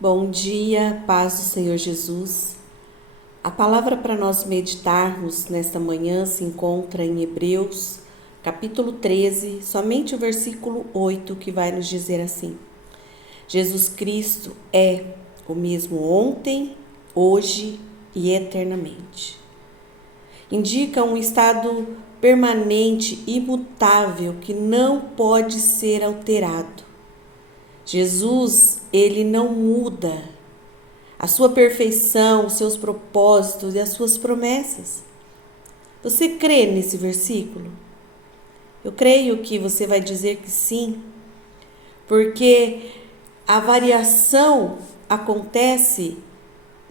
Bom dia, paz do Senhor Jesus. A palavra para nós meditarmos nesta manhã se encontra em Hebreus, capítulo 13, somente o versículo 8, que vai nos dizer assim: Jesus Cristo é o mesmo ontem, hoje e eternamente. Indica um estado permanente, imutável, que não pode ser alterado. Jesus, ele não muda. A sua perfeição, os seus propósitos e as suas promessas. Você crê nesse versículo? Eu creio que você vai dizer que sim, porque a variação acontece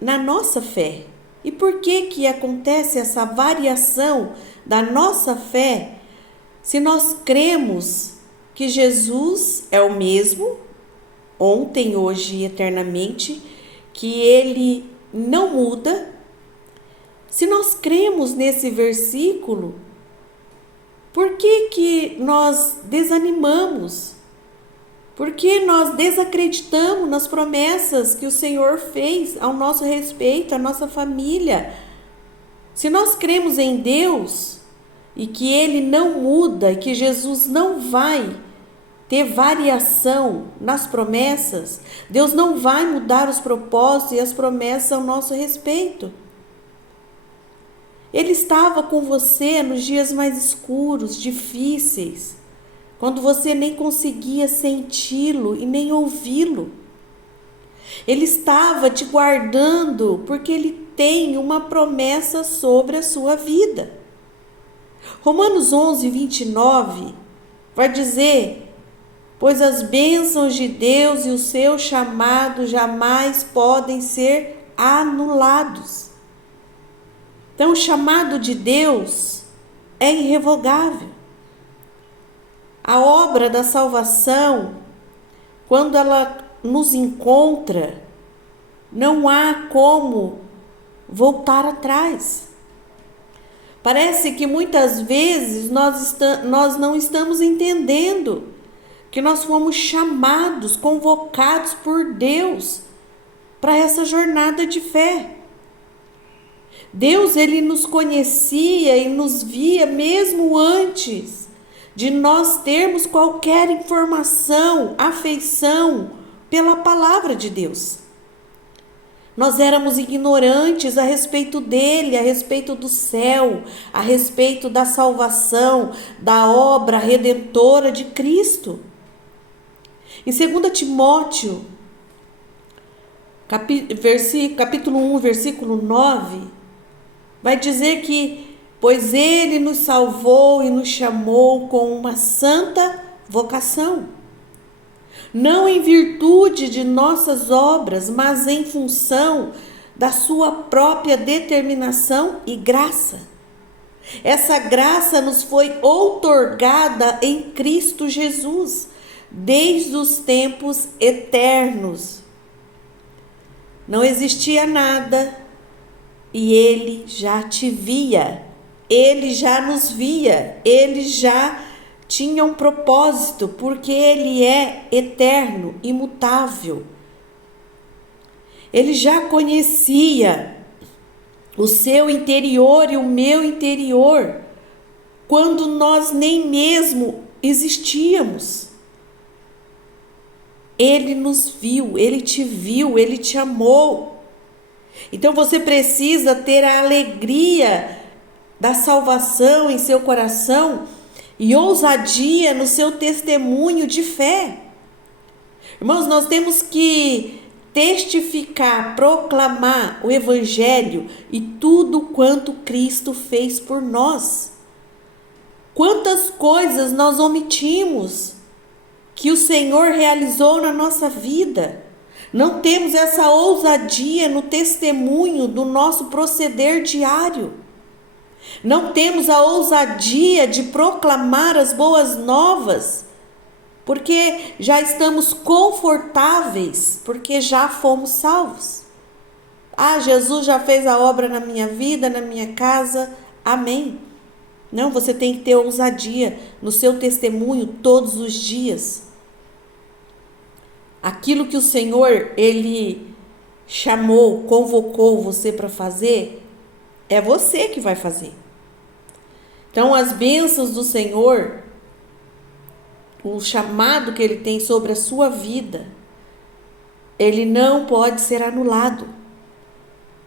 na nossa fé. E por que acontece essa variação da nossa fé se nós cremos que Jesus é o mesmo, ontem, hoje e eternamente, que ele não muda? Se nós cremos nesse versículo, por que nós desanimamos? Por que nós desacreditamos nas promessas que o Senhor fez ao nosso respeito, à nossa família? Se nós cremos em Deus e que ele não muda, e que Jesus não vai ter variação nas promessas, Deus não vai mudar os propósitos e as promessas ao nosso respeito. Ele estava com você nos dias mais escuros, difíceis, quando você nem conseguia senti-lo e nem ouvi-lo. Ele estava te guardando porque ele tem uma promessa sobre a sua vida. Romanos 11, 29 vai dizer: pois as bênçãos de Deus e o seu chamado jamais podem ser anulados. Então, o chamado de Deus é irrevogável. A obra da salvação, quando ela nos encontra, não há como voltar atrás. Parece que muitas vezes nós não estamos entendendo que nós fomos chamados, convocados por Deus para essa jornada de fé. Deus, ele nos conhecia e nos via mesmo antes de nós termos qualquer informação, afeição pela palavra de Deus. Nós éramos ignorantes a respeito dele, a respeito do céu, a respeito da salvação, da obra redentora de Cristo. Em 2 Timóteo, capítulo 1, versículo 9, vai dizer que, pois ele nos salvou e nos chamou com uma santa vocação, não em virtude de nossas obras, mas em função da sua própria determinação e graça. Essa graça nos foi outorgada em Cristo Jesus, desde os tempos eternos. Não existia nada e ele já te via, ele já nos via, ele já tinha um propósito, porque ele é eterno, imutável. Ele já conhecia o seu interior e o meu interior, quando nós nem mesmo existíamos. Ele nos viu, ele te amou. Então você precisa ter a alegria da salvação em seu coração e ousadia no seu testemunho de fé. Irmãos, nós temos que testificar, proclamar o Evangelho e tudo quanto Cristo fez por nós. Quantas coisas nós omitimos que o Senhor realizou na nossa vida. Não temos essa ousadia no testemunho do nosso proceder diário. Não temos a ousadia de proclamar as boas novas, porque já estamos confortáveis, porque já fomos salvos. Jesus já fez a obra na minha vida, na minha casa, amém. Não, você tem que ter ousadia no seu testemunho todos os dias. aquilo que o Senhor, Ele chamou, convocou você para fazer, é você que vai fazer. Então, as bênçãos do Senhor, o chamado que Ele tem sobre a sua vida, ele não pode ser anulado.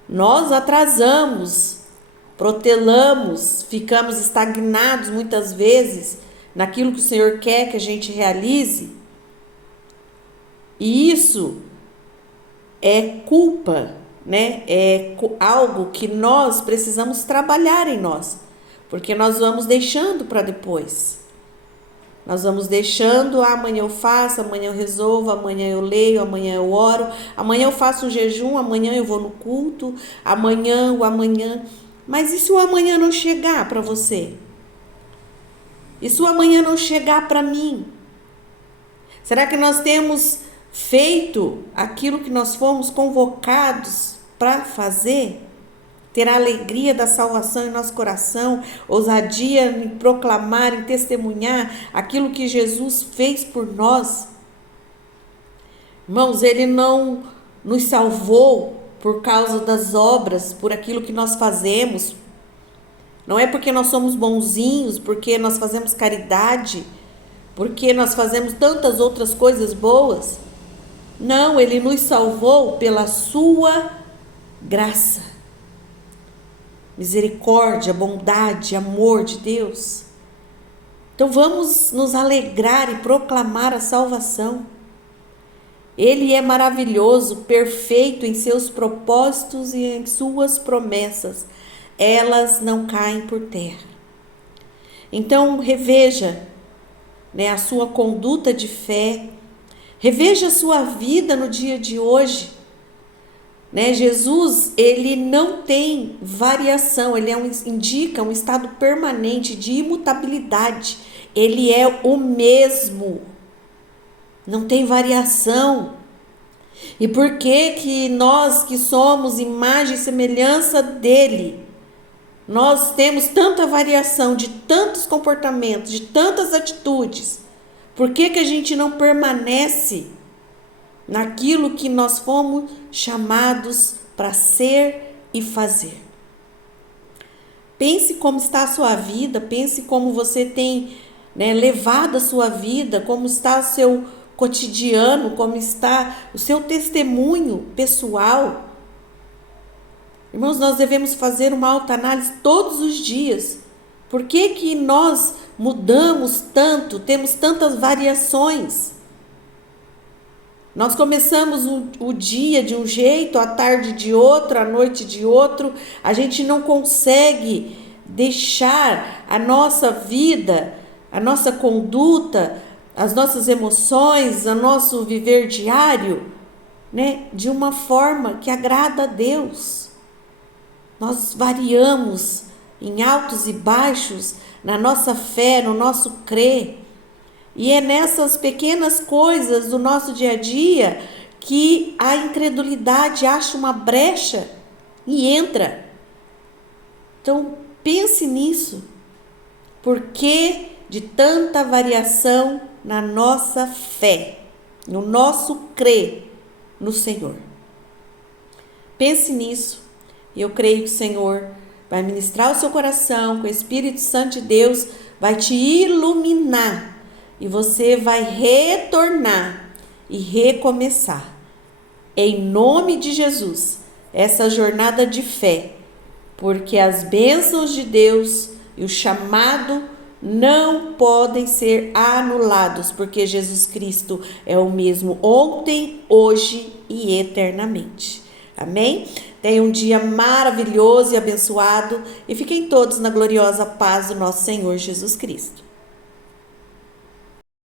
Nós atrasamos, protelamos, ficamos estagnados muitas vezes naquilo que o Senhor quer que a gente realize. E isso é culpa, né? É algo que nós precisamos trabalhar em nós, porque nós vamos deixando para depois. Nós vamos deixando, amanhã eu faço, amanhã eu resolvo, amanhã eu leio, amanhã eu oro, amanhã eu faço um jejum, amanhã eu vou no culto, amanhã, o amanhã. Mas e se o amanhã não chegar para você? E se o amanhã não chegar para mim? Será que nós temos feito aquilo que nós fomos convocados para fazer? Ter a alegria da salvação em nosso coração, ousadia em proclamar, em testemunhar aquilo que Jesus fez por nós. Irmãos, Ele não nos salvou por causa das obras, por aquilo que nós fazemos. Não é porque nós somos bonzinhos, porque nós fazemos caridade, porque nós fazemos tantas outras coisas boas. Não, Ele nos salvou pela sua graça. Misericórdia, bondade, amor de Deus. Então vamos nos alegrar e proclamar a salvação. Ele é maravilhoso, perfeito em seus propósitos e em suas promessas. Elas não caem por terra. Então reveja, né, a sua conduta de fé. Reveja a sua vida no dia de hoje. Né? Jesus, ele não tem variação, ele indica um estado permanente de imutabilidade. Ele é o mesmo, não tem variação. E por que nós que somos imagem e semelhança dele, nós temos tanta variação de tantos comportamentos, de tantas atitudes? Por que a gente não permanece naquilo que nós fomos chamados para ser e fazer? Pense como está a sua vida, pense como você tem, né, levado a sua vida, como está o seu cotidiano, como está o seu testemunho pessoal. Irmãos, nós devemos fazer uma autoanálise todos os dias. Por que nós mudamos tanto, temos tantas variações? Nós começamos o dia de um jeito, a tarde de outro, a noite de outro. A gente não consegue deixar a nossa vida, a nossa conduta, as nossas emoções, o nosso viver diário, né, de uma forma que agrada a Deus. Nós variamos em altos e baixos na nossa fé, no nosso crer. E é nessas pequenas coisas do nosso dia a dia que a incredulidade acha uma brecha e entra. Então, pense nisso. Por que de tanta variação na nossa fé, no nosso crer no Senhor? Pense nisso. E eu creio que o Senhor vai ministrar o seu coração, que o Espírito Santo de Deus vai te iluminar. E você vai retornar e recomeçar. Em nome de Jesus, essa jornada de fé. Porque as bênçãos de Deus e o chamado não podem ser anulados. Porque Jesus Cristo é o mesmo ontem, hoje e eternamente. Amém? Tenha um dia maravilhoso e abençoado. E fiquem todos na gloriosa paz do nosso Senhor Jesus Cristo.